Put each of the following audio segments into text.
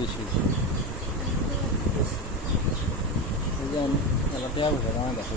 বেশি এলাকায় বুঝে আমার দেখো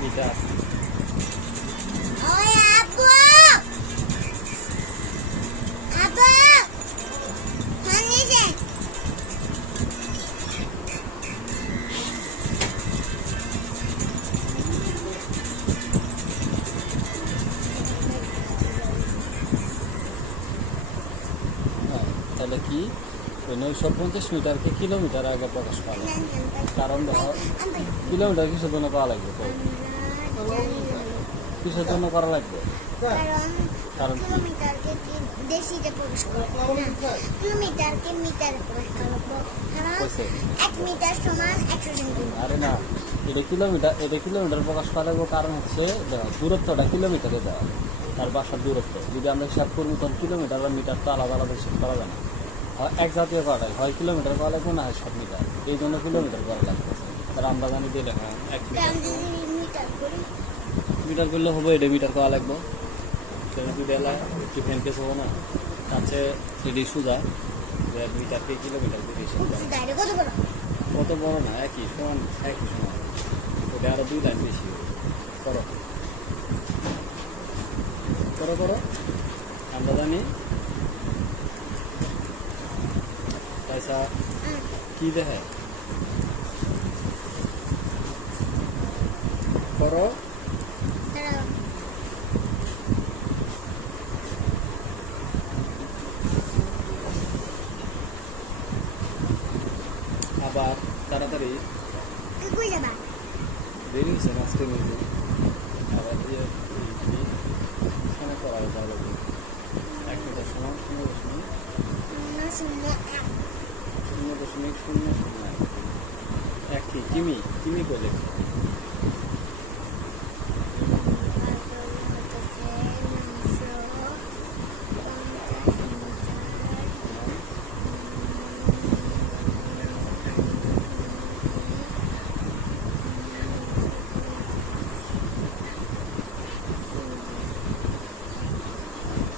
লিটার তাহলে কি ওই 950 মিটারকে কিলোমিটার আগে প্রকাশ করা লাগে। কারণ দেখো কিলোমিটার কিসের জন্য করা লাগবে তো কিসের জন্য করা লাগবে কারণ কি কিলোমিটারকে দেশিতে প্রকাশ করবো না, কিলোমিটারকে মিটারে প্রকাশ করবো। কারণ কইছে? 1 মিটার সমান 100 সেন্টিমিটার। আরে না, এটা কিলোমিটার প্রকাশ করা লাগবে। কারণ হচ্ছে দেখো দূরত্বটা কিলোমিটারে দেওয়া, তার বাসার দূরত্ব যদি আমরা হিসাব করবো তখন কিলোমিটার বা মিটার তো আলাদা আলাদা হিসাব করা যায় না। হয় এক জাতীয় করা লাগে, হয় কিলোমিটার করা লাগবে না হয় সব মিটার, এই জন্য কিলোমিটার করা লাগতেছে। তার আমরা জানি যে লেখা 1 মিটার আমি যদি মিটার করি মিটার করলে হবে, এটা মিটার করা লাগবে। যদি এলা একটু ফ্যানকেস হবো না, তাতে এটি সোজা যে মিটারকে কিলোমিটার দিয়ে হিসাব করা। দাঁড়িয়ে কত বড় কত বড় না, একই সমান। ওটা আরো 2 লাইন বেশি। করো করো করো, আমরা জানি পয়সা কি দেখে। করো দাঁড়াও। আবার তাড়াতাড়ি তুই কই যাবা? দেরি হচ্ছে মাস্টার মিনিট আবার দিয়ে সময় করা হয় তাহলে 1 মিটার সমান 0.0.0.001 একই কিমি করে লেখো।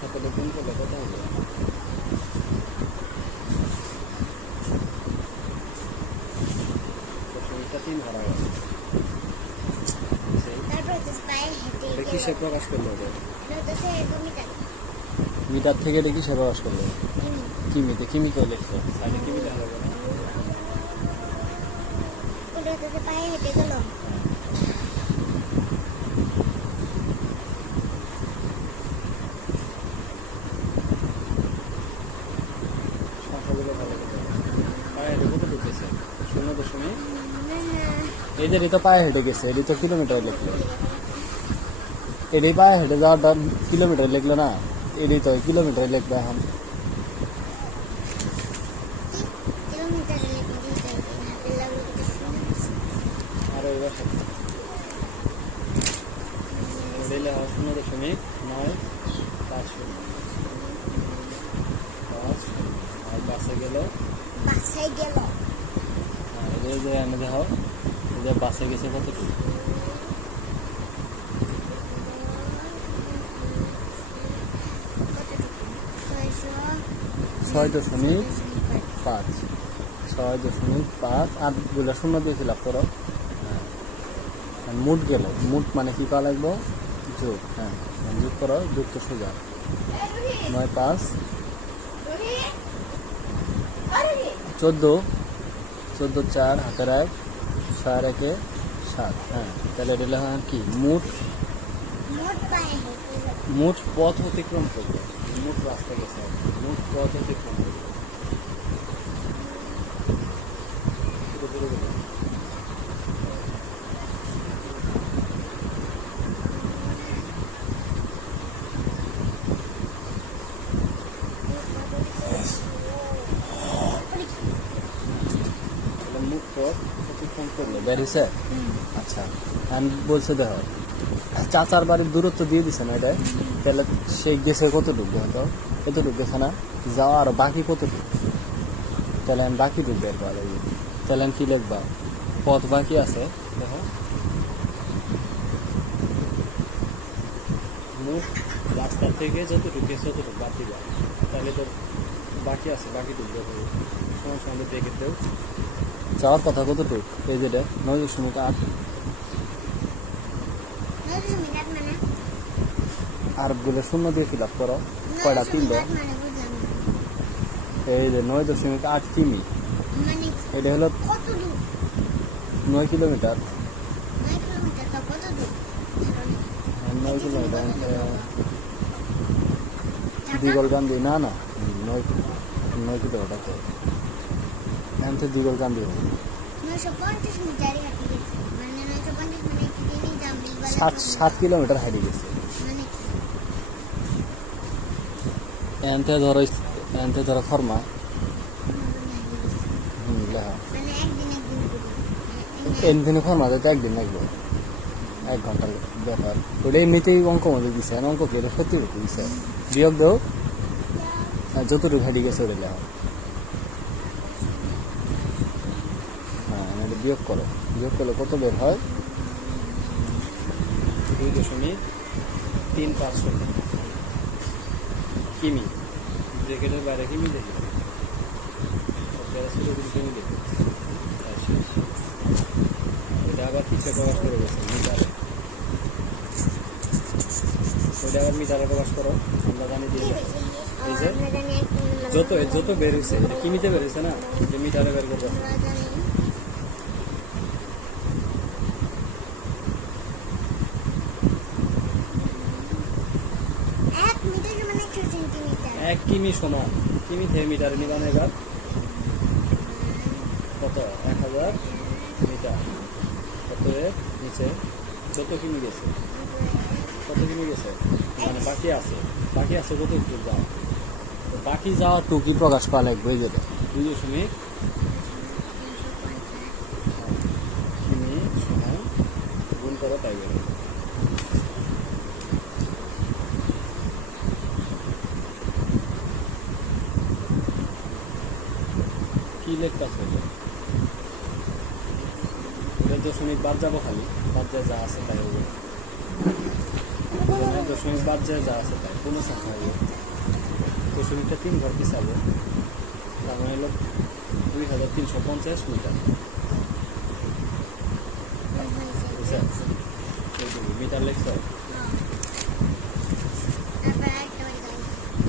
সাথে কোন করলে কত হবে? দশমিকটা 3 ধরা হবে। তারপর তো পায়ে হেঁটে এটা কিসে প্রকাশ করলে হবে? এটা তো 1 মিটার। মিটার থেকে এটা কিসে প্রকাশ করলে? কিমি করে লিখছো। সাইডে কিমি লেখা হবে না? ওটা তো পায়ে হেঁটে গেল। সংখ্যাগুলো ভালো করে পায়ে হেঁটে কত ঢুকেছে? 0. না এদেরই তো পায়ে হেঁটে গেছে, এটি তো কিলোমিটার লিখলো। এটি পায়ে হেঁটে যাওয়াটা কিলোমিটার লিখলো না, এটি তো কিলোমিটার লিখবে এখন। কিলোমিটারে লেখা দিতে হাতে লাগলো কত সময়। আর এবার এটি লেখা 0.950 আর বাসে গেল। বাসায় গেল এই যে আমি দেখো এই যে বাসে গেছে কতটুকু? 6.5 6.5 8 শূন্য দিয়ে ফিল আপ করো। হ্যাঁ মুট গেল, মুট মানে কি করা লাগবো? যোগ। হ্যাঁ যোগ করো, যোগ তো সোজা 9 5 14 14 4 হাতের 1 6 1 7। হ্যাঁ তাহলে এটা লেখা কি? মুট মোট পায়ে হেঁটে গেল। মোট পথ অতিক্রম করবে। মোট রাস্তা গেছে, মোট পথ অতিক্রম করবে। মুখ পথ অতিক্রম করলো, বেরিয়েছে। আচ্ছা আমি বলছে দেখো চাচার বাড়ির দূরত্ব দিয়ে দিছে না এটা, তাহলে সে গেছে কতটুকু? হয়তো এতটুকু গেছে না, যাওয়া আর বাকি কতটুকু? তাহলে আমি বাকি টুকু বের করা লাগবে। তাহলে আমি কি লিখবা? পথ বাকি আছে দেখো, মুখ রাস্তা থেকে যতটুকু গেছে ততটুকু বাকি যায়, তাহলে তো বাকি আছে, বাকি টুকু সময় সঙ্গে দেখে দেও। যাওয়ার কথা কতটুকু? এই যেটা 9.8 মিনিট মানে আর গুলো শূন্য দিয়ে ফিল আপ করো। কয়টা? 3 মিনিট মানে বুঝলাম না। এই যে 9.8 কিমি, মানে এটা হলো কত দূর? 9 কিলোমিটার। 9 কিলোমিটার তো কত দূর? 9 কিলোমিটার দিগলগান্ধী না না 9 9 কিলোমিটার তো এখন তো দুগল কান্দি হবে 950 মিটারই হাঁটি গেছে মানে 950 মানে কি দিনই জাম্বিল বলে 7 কিলোমিটার হাঁটি গেছে মানে কি? এনতে ধরো ফরমা লেখা মানে একদিনে ঘুরবো এনদিনে ফরমা তো একদিন লাগবে 1 ঘন্টার ব্যাপার ওটা এমনিতেই অঙ্ক মধ্যে দিছে অঙ্ক কি এটা সত্যি সত্যি দিছে বিয়োগ দাও যতটুকু হাঁটি গেছে ওটা লেখা হ্যাঁ এটা বিয়োগ করো বিয়োগ করলে কত বের হয় 2.35 কিমি ব্রেকেটের বাইরে কিমি দেখি কিমি দেখি এটা আবার পিছিয়ে প্রকাশ করে গেছে মিটারে ওইটা আবার মিটারে প্রকাশ করো আমরা জানি দিয়ে এই যে আমরা জানি যত বেরিয়েছে এটা কিমিতে বেরিয়েছে না যে মিটারে বের করবো আমরা জানি 1 মিটার মানে 100 সেন্টিমিটার 1 কিমি সমান কিমি থেকে মিটারে নিবান এবার কত 1000 মিটার কত এর নিচে যত কিমি গেছে কত কিমি গেছে মানে বাকি আছে কত দূর যাওয়া তো বাকি যাওয়া টুকি প্রকাশ পাওয়া লাগবে এই যেটা 2.50 কিমি সমান গুণ করো তাই বেরো কি লেখা আছে এটা 0.5 বাদ যাবো খালি বাদ যা আছে তাই হবে 0.5 বাদ যা আছে তাই কোনো সংখ্যা হবে 0.3 ঘর পিছাবো তার মানে হলো 2350 মিটার মিটার লেখছ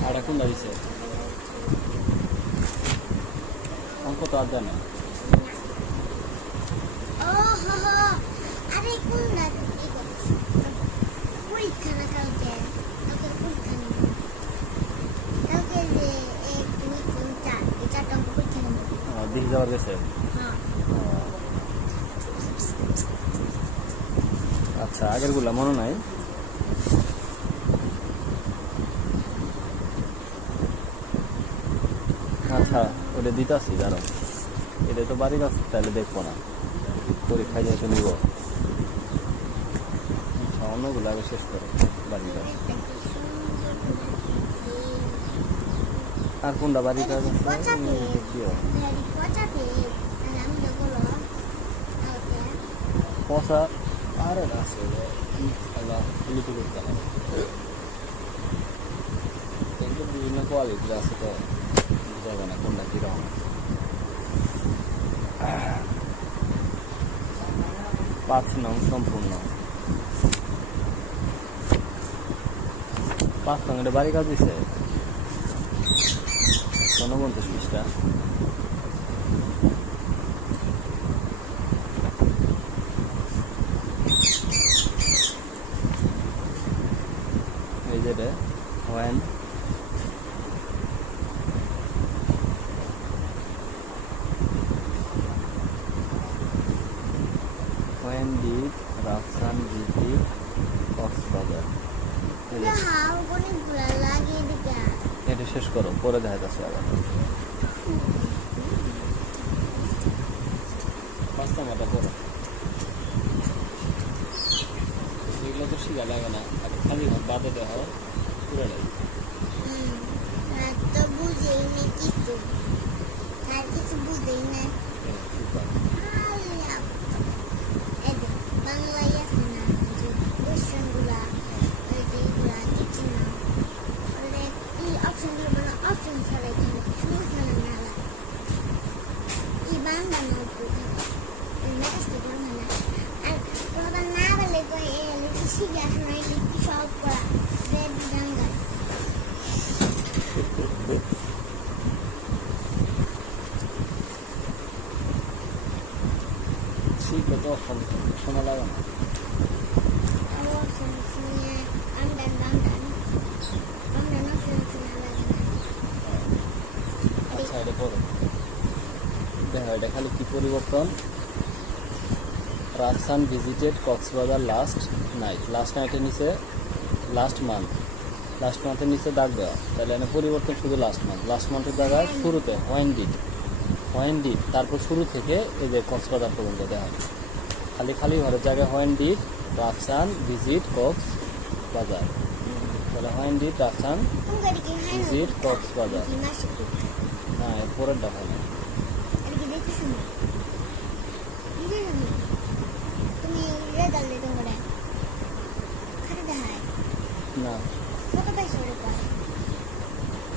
আর এখন দাঁড়িয়েছে অঙ্ক তো আর দেয় না ও হো হো আরে কোন না কি করছিস পরীক্ষা না কালকে পরীক্ষা নেই কালকে যে 1 2 3 4 এই চারটা অঙ্ক পরীক্ষা নেই দিকে যাওয়ার গেছে হ্যাঁ আচ্ছা আগের গুলা মনে নাই আচ্ছা ওটা দিতাছি দাঁড়াও এটা তো বাড়ির কাছে তাহলে দেখবো না পরীক্ষায় যেহেতু নিব আচ্ছা অন্যগুলো আগে শেষ করো বাড়ির কাছে আর কোনটা বাড়ির কাছে পচা আর আছে বিভিন্ন কোয়ালিটির আছে তো যাবে না কোনটা কিরকম 5 নং সম্পূর্ণ 5 নং এটা বাড়ি কাজ দিছে 49 পৃষ্ঠা এই যে when did Rafsan visit Cox's Bazar এটা শেষ করো পরে দেখা যাচ্ছে আবার 5টা মাথা পড়ো এগুলো তো শিখা লাগে না খালি বাদে দেওয়া পুরো লাগে তো বুঝেই নি কিছু আর কিছু বুঝেই না বাংলায় আছে না যে কোশ্চেনগুলা ওই যে এগুলা কিছু না ওদের এই অপশনগুলো মানে অপশন ছাড়াই থাকে শুনছে না নালা এই বাংলা নলকু মেটাসটা করবে না আর তোমাদের না বলে লিখি শিখে আসো না লিখি সব করা রেড জাঙ্গাল শিখবে তো শোনা লাগে না পড়ো দেখো এটা খালি কি পরিবর্তন রাফসান ভিজিটেড কক্সবাজার লাস্ট নাইটের নিচে লাস্ট মান্থের নিচে দাগ দেওয়া তাহলে এখানে পরিবর্তন শুধু লাস্ট মান্থের জায়গায় শুরুতে হোয়েন ডিড তারপর শুরু থেকে এই যে কক্সবাজার পর্যন্ত দেখা খালি ঘরের জায়গায় when did Rafsan visit Cox's Bazar তাহলে when did Rafsan visit Cox's Bazar না এর পরের দেখা না না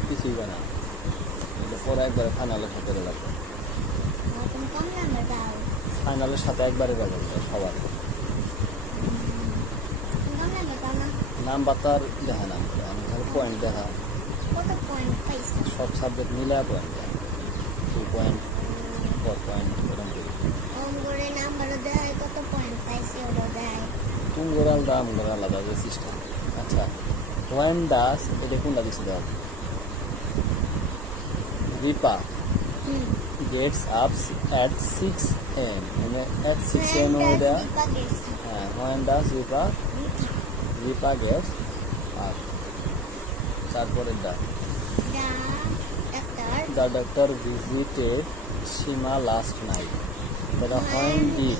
কিছুই না এটা পরে একবারে ফাইনালের সাথে লাগবে ফাইনালের সাথে একবারে লাগবে সবার নাম্বার তো আর দেখা না আমি খালি পয়েন্ট দেখা সব সাবজেক্ট মিলে পয়েন্ট দেখা 2 পয়েন্ট 4 পয়েন্ট এরকম করে আমগোর আলাদা যে সিস্টেম আচ্ছা ওয়েন ডাস এটা কোনটা দিচ্ছে দেওয়া Ripa gets up at 6 a.m. মানে at 6 a.m. ওইটা হ্যাঁ when does Ripa gets up তারপরে the doctor visited Shima last night এটা when did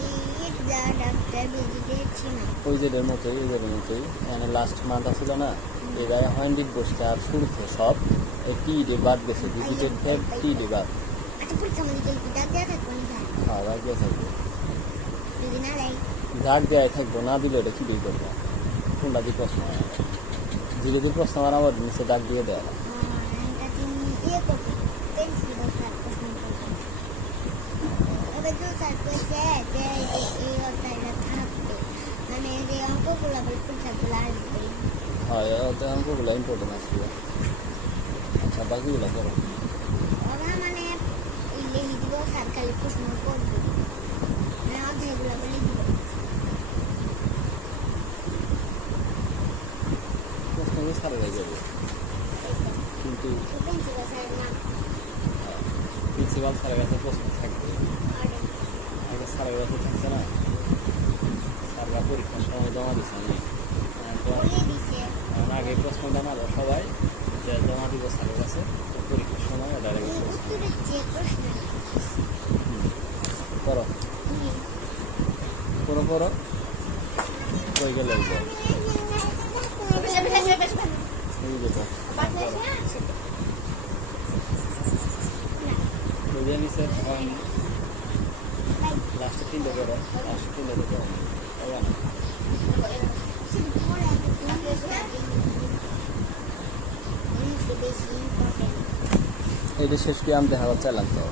ওই যেটার মতোই মানে লাস্ট মান্থ আসছিল না এই জায়গায় when did বসছে আর শুরুতে সব টি ডে বাদ গেছে ভিজিটেড ফেব টি ডে বাদ দাগ দিয়ে থাকবো দাগ দেওয়াই থাকবো না দিলে এটা কি দিয়ে করবো কোনটা দিয়ে প্রশ্ন ধীরে ধীরে প্রশ্ন আমার নিচে দাগ দিয়ে দেওয়া হয় অঙ্কগুলো ইম্পর্টেন্ট আসছিল আচ্ছা বাকিগুলো করো প্রশ্নগুলো সারা হয়ে যাবে কিন্তু প্রিন্সিপাল স্যারের কাছে প্রশ্ন থাকবে আগে স্যারের কাছে থাকছে না স্যাররা পরীক্ষার সময় জমা দিচ্ছে আমি আগে প্রশ্ন জমা দাও সবাই যে জমা দিব স্যারের কাছে পরীক্ষার সময় ডাইরেক্ট করো কই গেলে লাস্টে 3 করো এটা শেষ কি আমি দেখা চাইলাম তো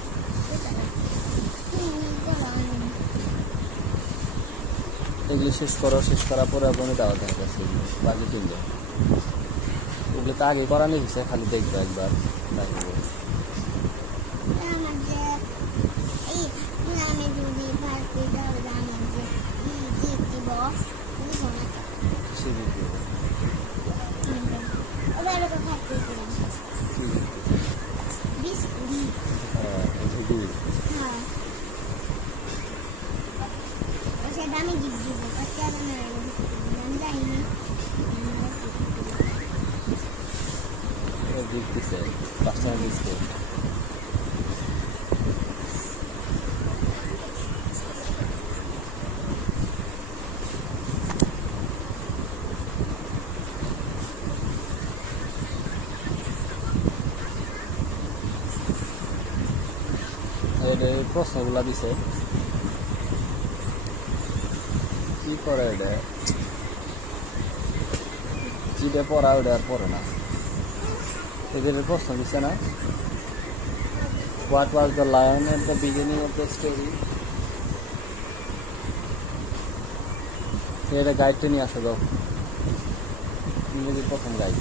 এগুলি শেষ করার পরে আপনি দেওয়া দেখা যাচ্ছে বাকি 3 ওগুলো তো আগে করা নেই খালি দেখবো একবার দেখবো দিচ্ছে 5 টাকা দিচ্ছে প্রশ্নগুলা দিছে কি করে এটা যেটা পড়া ওটা আর পড়ে না এদের প্রশ্ন দিচ্ছে না what was the lion at the beginning of the story এটা গাইডটা নিয়ে আসো দাও ইংরেজি প্রথম গাইড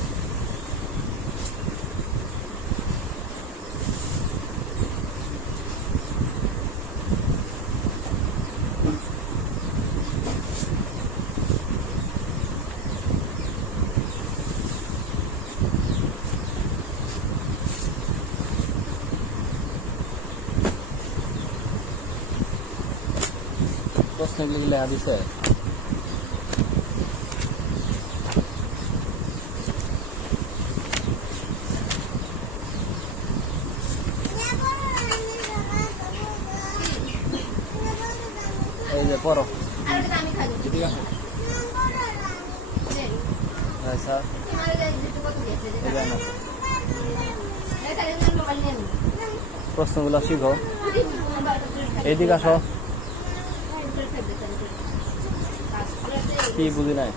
প্রশ্ন লিখলে হাদিসে এই যে পড়ো এদিকে আসো। হ্যাঁ স্যার এদিকে আসো। প্রশ্নগুলো শিখো এদিকে আসো কি বুঝি নাই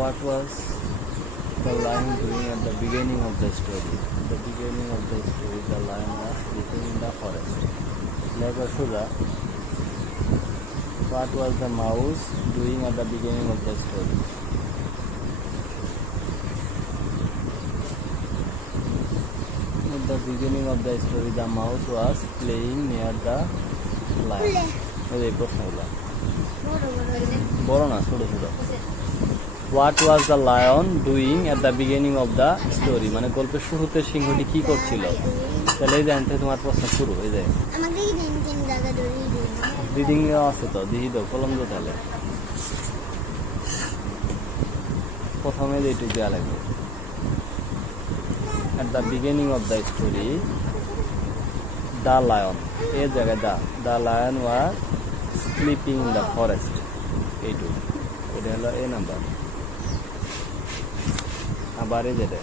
What was the lion doing at the beginning of the story? The beginning of the story, the lion was sleeping in the forest. Lego Suda. What was the mouse doing at the beginning of the story? At the beginning of the story, the mouse was playing near the lion. এই প্রশ্নগুলো বড় না ছোট ছোট what was the lion doing at the beginning of the story মানে গল্পের শুরুতে সিংহটি কি করছিল তাহলে এই জানতে তোমার প্রশ্ন শুরু হয়ে যায় আমাকে কি দিন তিন জায়গা ধরে রিডিং আছে তো দিহি দাও কলম দাও তাহলে প্রথমে এইটুকু দেওয়া লাগবে at the beginning of the story the lion এই জায়গায় the lion was sleeping in the forest এইটুকু এটা হলো এ নাম্বার আবার এই যেটা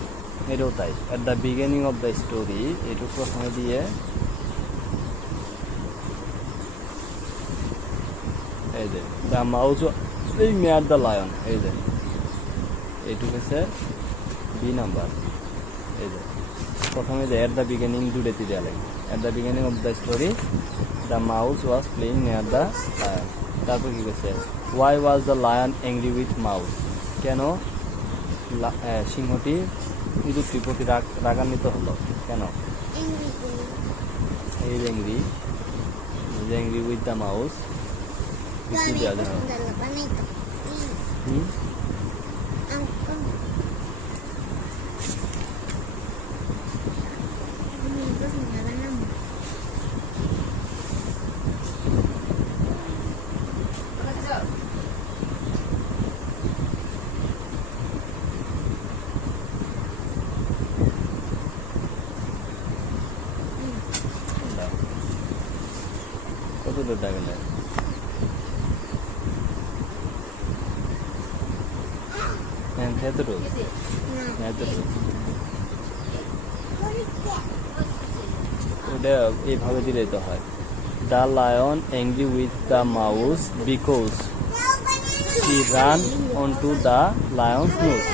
এটাও তাই at the beginning of the story এইটুকু প্রথমে দিয়ে এই যে দ্য মাউস এই মেয়ার দ্য লায়ন এই যে এইটুকু হচ্ছে বি নাম্বার এই যে প্রথমে যে এট দ্য বিগিনিং দুটোতে দেওয়া লাগে at the beginning of the story the mouse was playing near the lion তারপর কি করছে why was the lion angry with mouse কেন সিংহটি ইঁদুরটির প্রতি রাগান্বিত হলো কেন এই অ্যাংরি উইথ দ্য মাউস কি দেওয়া যায় কত দূর গেলে ওটা এইভাবে দিলেই তো হয় the lion angry with the mouse because she ran onto the lion's nose.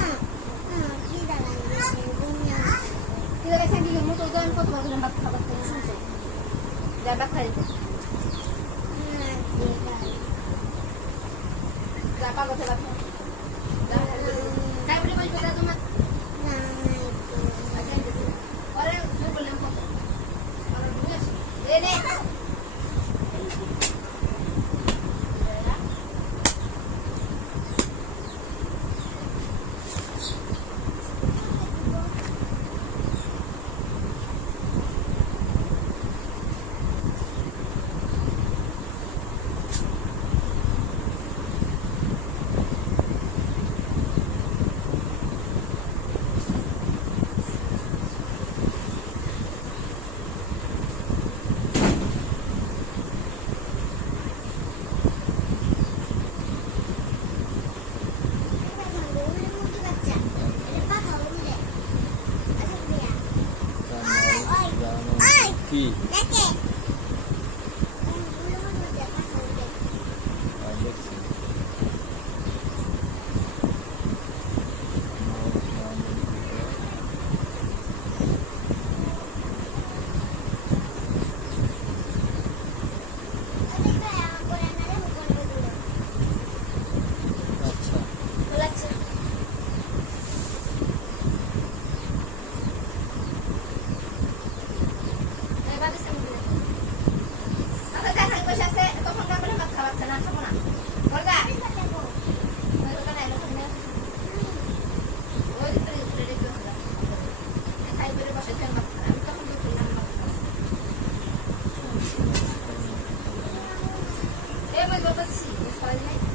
May batas sih. Mas pala